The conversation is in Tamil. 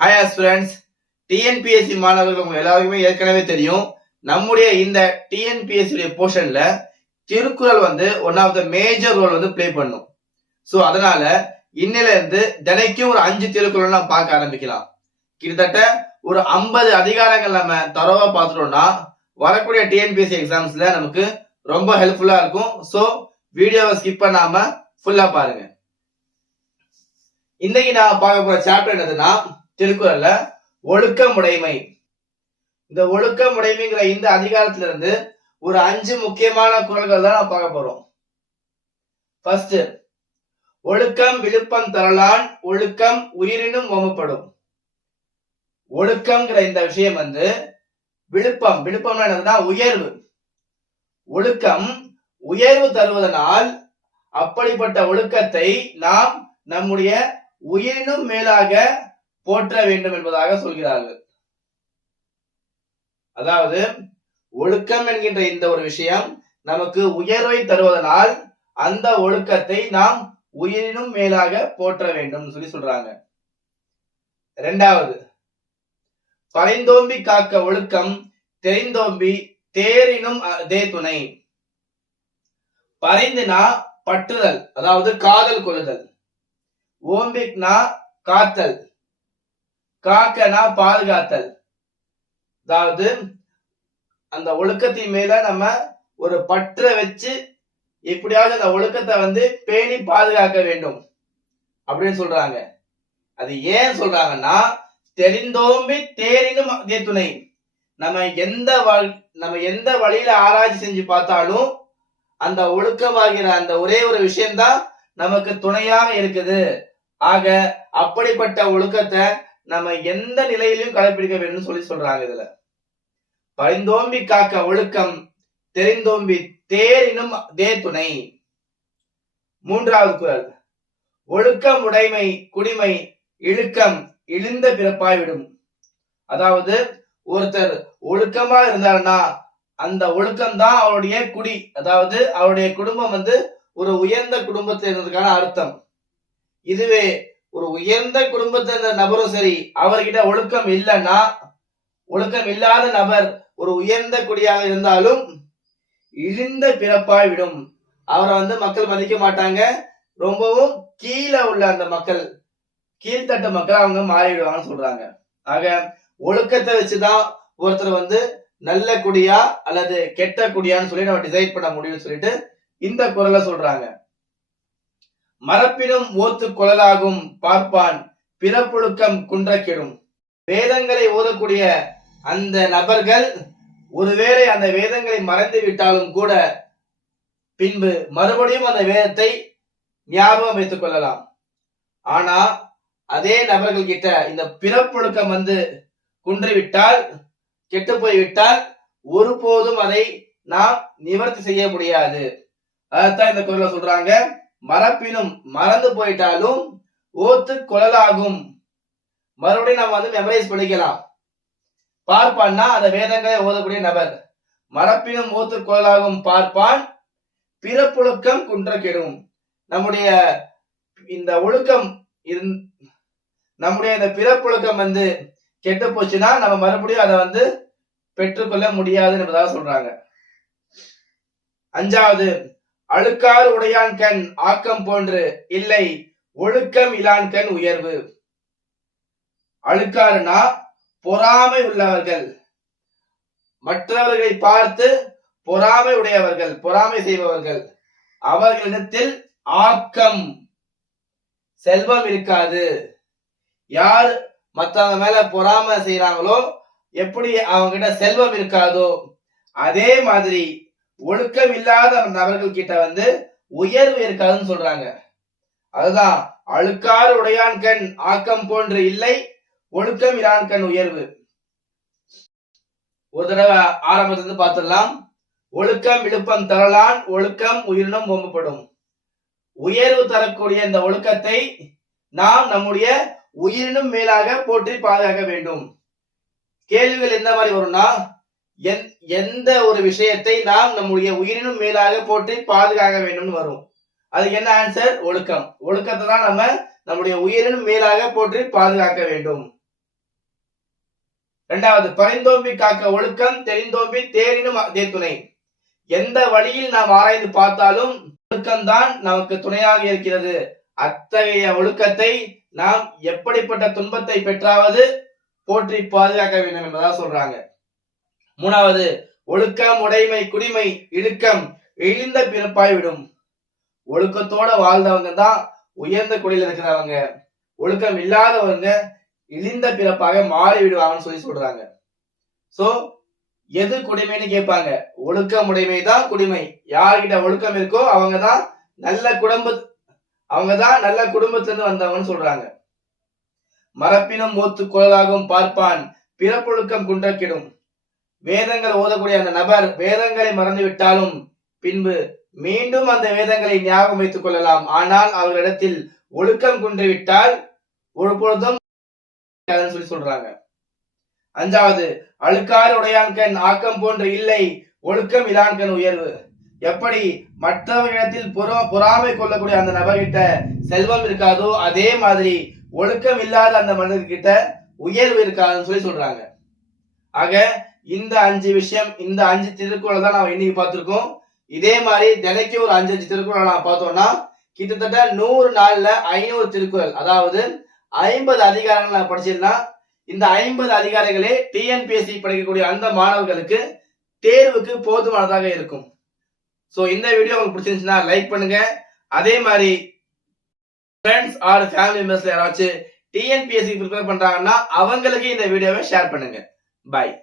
ஹாய் ஸ்டூடெண்ட்ஸ் டிஎன்பிஎஸ்சி மாணவர்கள் உங்க எல்லாருக்குமே ஏற்கனவே தெரியும். நம்முடைய இந்த டிஎன்பிஎஸ்சி போர்ஷன்ல திருக்குறள் வந்து one of the major role வந்து ப்ளே பண்ணும். ஸோ அதனால இன்னில இருந்து தினைக்கும் ஒரு அஞ்சு திருக்குறள் நம்ம பார்க்க ஆரம்பிக்கலாம். கிட்டத்தட்ட ஒரு ஐம்பது அதிகாரங்கள் நம்ம தரவா பார்த்துட்டோம்னா வரக்கூடிய டிஎன்பிஎஸ்சி எக்ஸாம்ஸ்ல நமக்கு ரொம்ப ஹெல்ப்ஃபுல்லா இருக்கும். ஸோ வீடியோவை ஸ்கிப் பண்ணாம ஃபுல்லா பாருங்க. இன்னைக்கு நான் பார்க்க போற சாப்டர் என்னதுன்னா திருக்குறள்ல ஒழுக்கமுடைமை. இந்த ஒழுக்கமுடைமைங்கிற இந்த அதிகாரத்துல இருந்து ஒரு அஞ்சு முக்கியமான குரல்கள் தான் நான் பார்க்க போறோம். ஃபர்ஸ்ட் ஒழுக்கம் விழுப்பம் தரலான் ஒழுக்கம் உயிரினும் ஓமப்படும் ஒழுக்கம்ங்கிற இந்த விஷயம் வந்து விழுப்பம் விழுப்பம்னா என்னதுன்னா உயர்வு. ஒழுக்கம் உயர்வு தருவதனால் அப்படிப்பட்ட ஒழுக்கத்தை நாம் நம்முடைய உயிரினும் மேலாக போற்ற வேண்டும் என்பதாக சொல்கிறார்கள். அதாவது ஒழுக்கம் என்கின்ற இந்த ஒரு விஷயம் நமக்கு உயர்வை தருவதனால் அந்த ஒழுக்கத்தை நாம் உயிரினும் மேலாக போற்ற வேண்டும் சொல்லி சொல்றாங்க. இரண்டாவது பறைந்தோம்பி காக்க ஒழுக்கம் தெரிந்தோம்பி தேரினும் அதே துணை. பறைந்துனா பற்றுதல் அதாவது காதல் கொள்ளுதல். ஓம்பிக்னா காத்தல். காக்கனா பாதுகாத்தல். அதாவது அந்த ஒழுக்கத்தின் மேல நம்ம ஒரு பற்ற வச்சு எப்படியாவது அந்த ஒழுக்கத்தை வந்து பேணி பாதுகாக்க வேண்டும். அப்படின்னு சொல்றாங்க. அது ஏன் சொல்றாங்கன்னா தெரிந்தோம்பி தேரினும் அதே துணை. நம்ம எந்த நம்ம எந்த வழியில ஆராய்ச்சி செஞ்சு பார்த்தாலும் அந்த ஒழுக்கமாகிற அந்த ஒரே ஒரு விஷயம்தான் நமக்கு துணையாக இருக்குது. ஆக அப்படிப்பட்ட ஒழுக்கத்தை நம்ம எந்த நிலையிலும் கடைபிடிக்க வேண்டும் சொல்லி சொல்றாங்க இதுல. பரிந்தோம்பி காக்க ஒழுக்கம் தெரிந்தோம்பி தேரினும் தே துணை. மூன்றாவது குரல். ஒழுக்கம் உடைமை குடிமை இழுக்கம் இழிந்த பிறப்பாய் விடும். அதாவது ஒருத்தர் ஒழுக்கமா இருந்தாருன்னா அந்த ஒழுக்கம் தான் அவருடைய குடி. அதாவது அவருடைய குடும்பம் வந்து ஒரு உயர்ந்த குடும்பத்தில் இருந்ததுக்கான அர்த்தம். இதுவே ஒரு உயர்ந்த குடும்பத்தில் இருந்த நபரும் சரி அவர்கிட்ட ஒழுக்கம் இல்லைன்னா ஒழுக்கம் இல்லாத நபர் ஒரு உயர்ந்த குடியாக இருந்தாலும் இழிந்த பிறப்பாய் விடும். அவரை வந்து மக்கள் மதிக்க மாட்டாங்க. ரொம்பவும் கீழே உள்ள அந்த மக்கள் கீழ்த்தட்டு மக்கள் அவங்க மாறிடுவாங்கன்னு சொல்றாங்க. ஆக ஒழுக்கத்தை வச்சுதான் ஒருத்தர் வந்து நல்ல குடியா அல்லது கெட்ட குடியான்னு சொல்லி நம்ம டிசைட் பண்ண முடியும்னு சொல்லிட்டு இந்த குரலை சொல்றாங்க. மரப்பினும் ஓத்து குழலாகும் பார்ப்பான் பிறப்புழுக்கம் குன்றக்கிடும். வேதங்களை ஓதக்கூடிய அந்த நபர்கள் ஒருவேளை அந்த வேதங்களை மறந்து விட்டாலும் கூட பின்பு மறுபடியும் அந்த வேதத்தை ஞாபகம் வைத்துக் கொள்ளலாம். ஆனா அதே நபர்கள் கிட்ட இந்த பிறப்பொழுக்கம் வந்து குன்றிவிட்டால் கெட்டு போய்விட்டால் ஒருபோதும் அதை நாம் நிவர்த்தி செய்ய முடியாது. அதைத்தான் இந்த குரலை சொல்றாங்க. மறப்பினும் மறந்து போயிட்டாலும் ஓத்து குழலாகும். மறுபடியும் நம்ம வந்து மெமரைஸ் பண்ணிக்கலாம். பார்ப்பான்னா அந்த வேதங்களை ஓதக்கூடிய நபர். மரப்பினும் ஓத்து குழலாகும் பார்ப்பான் பிறப்புழுக்கம் குன்ற கெடும் நம்முடைய இந்த ஒழுக்கம் நம்முடைய இந்த பிறப்புழுக்கம் வந்து கெட்டு போச்சுன்னா நம்ம மறுபடியும் அதை வந்து பெற்றுக்கொள்ள முடியாது என்பதாக சொல்றாங்க. அஞ்சாவது அழுக்காறு உடையான் கண் ஆக்கம் போன்று இல்லை ஒழுக்கம் இலான் கண் உயர்வு. அழுக்காறுனா பொறாமை உள்ளவர்கள். மற்றவர்களை பார்த்து பொறாமை உடையவர்கள் பொறாமை செய்பவர்கள். அவர்களிடத்தில் ஆக்கம் செல்வம் இருக்காது. யார் மற்றவங்க மேல பொறாமை செய்யறாங்களோ எப்படி அவங்க கிட்ட செல்வம் இருக்காதோ அதே மாதிரி ஒழுக்கம் இல்லாத நபர்கள் கிட்ட வந்து உயர்வு இருக்காதுன்னு சொல்றாங்க. அதுதான் அழுக்காறு உடையான் கண் ஆக்கம் போன்று இல்லை ஒழுக்கம் இரான் கண் உயர்வு. ஒரு தடவை ஆரம்பத்திலிருந்து பார்த்துடலாம். ஒழுக்கம் விழுப்பம் தரலான் ஒழுக்கம் உயிரினம் ஓம்பப்படும். உயர்வு தரக்கூடிய இந்த ஒழுக்கத்தை நாம் நம்முடைய உயிரினும் மேலாக போற்றி பாதுகாக்க வேண்டும். கேள்விகள் என்ன மாதிரி வரும்னா எந்த ஒரு விஷயத்தை நாம் நம்முடைய உயிரினும் மேலாக போற்றி பாதுகாக்க வேண்டும்னு வரும். அதுக்கு என்ன ஆன்சர் ஒழுக்கம். ஒழுக்கத்தை தான் நம்ம நம்முடைய உயிரினும் மேலாக போற்றி பாதுகாக்க வேண்டும். இரண்டாவது பரிந்தோம்பி காக்க ஒழுக்கம் தெரிந்தோம்பி தேரினும் அதே துணை. எந்த வழியில் நாம் ஆராய்ந்து பார்த்தாலும் ஒழுக்கம்தான் நமக்கு துணையாக இருக்கிறது. அத்தகைய ஒழுக்கத்தை நாம் எப்படிப்பட்ட துன்பத்தை பெற்றாவது போற்றி பாதுகாக்க வேண்டும் என்பதா சொல்றாங்க. மூணாவது ஒழுக்கம் உடைமை குடிமை இழுக்கம் இழிந்த பிறப்பாய் விடும். ஒழுக்கத்தோட வாழ்ந்தவங்க தான் உயர்ந்த குடியில் இருக்கிறவங்க. ஒழுக்கம் இல்லாதவங்க இழிந்த பிறப்பாக மாறி விடுவாங்கன்னு சொல்லி சொல்றாங்க. சோ எது குடிமைன்னு கேட்பாங்க. ஒழுக்கம் உடைமை தான் குடிமை. யார்கிட்ட ஒழுக்கம் இருக்கோ அவங்க தான் நல்ல குடும்ப அவங்க தான் நல்ல குடும்பத்திலிருந்து வந்தவங்கன்னு சொல்றாங்க. மரப்பினும் மூத்து குரலாகும் பார்ப்பான். பிறப்பொழுக்கம் குன்றக்கிடும். வேதங்கள் ஓதக்கூடிய அந்த நபர் வேதங்களை மறந்து விட்டாலும் பின்பு மீண்டும் அந்த வேதங்களை ஞாபகம் வைத்துக் கொள்ளலாம். ஆனால் அவர்களிடத்தில் ஒழுக்கம் குன்றிவிட்டால் ஒரு பொழுதும் சொல்லி சொல்றாங்க. அஞ்சாவது அழுக்காறு உடையான்கண் ஆக்கம் போன்று இல்லை ஒழுக்கம் இலான்கண் உயர்வு. எப்படி? மற்றவர்களிடத்தில் புற பொறாமை கொள்ளக்கூடிய அந்த நபர்கிட்ட செல்வம் இருக்காதோ அதே மாதிரி ஒழுக்கம் இல்லாத அந்த மனிதர்கிட்ட உயர்வு இருக்காதுன்னு சொல்லி சொல்றாங்க. ஆக இந்த அஞ்சு விஷயம் இந்த அஞ்சு திருக்குறளை தான் நாம இன்னைக்கு பார்த்திருக்கோம். இதே மாதிரி தினைக்கு ஒரு அஞ்சு அஞ்சு திருக்குறள் நான் பார்த்தோம்னா கிட்டத்தட்ட நூறு நாள்ல ஐநூறு திருக்குறள் அதாவது ஐம்பது அதிகாரங்கள் நான் படிச்சிருந்தா இந்த ஐம்பது அதிகாரங்களே டிஎன்பிஎஸ்சி படிக்கக்கூடிய அந்த மாணவர்களுக்கு தேர்வுக்கு போதுமானதாக இருக்கும். ஸோ இந்த வீடியோ உங்களுக்கு பிடிச்சிருந்துச்சுன்னா லைக் பண்ணுங்க. அதே மாதிரி ஃப்ரெண்ட்ஸ் ஆர் ஃபேமிலி மெம்பர்ஸ்ல யாராச்சும் டிஎன்பிஎஸ்சி ப்ரிப்பேர் பண்றாங்கன்னா அவங்களுக்கு இந்த வீடியோவை ஷேர் பண்ணுங்க. பாய்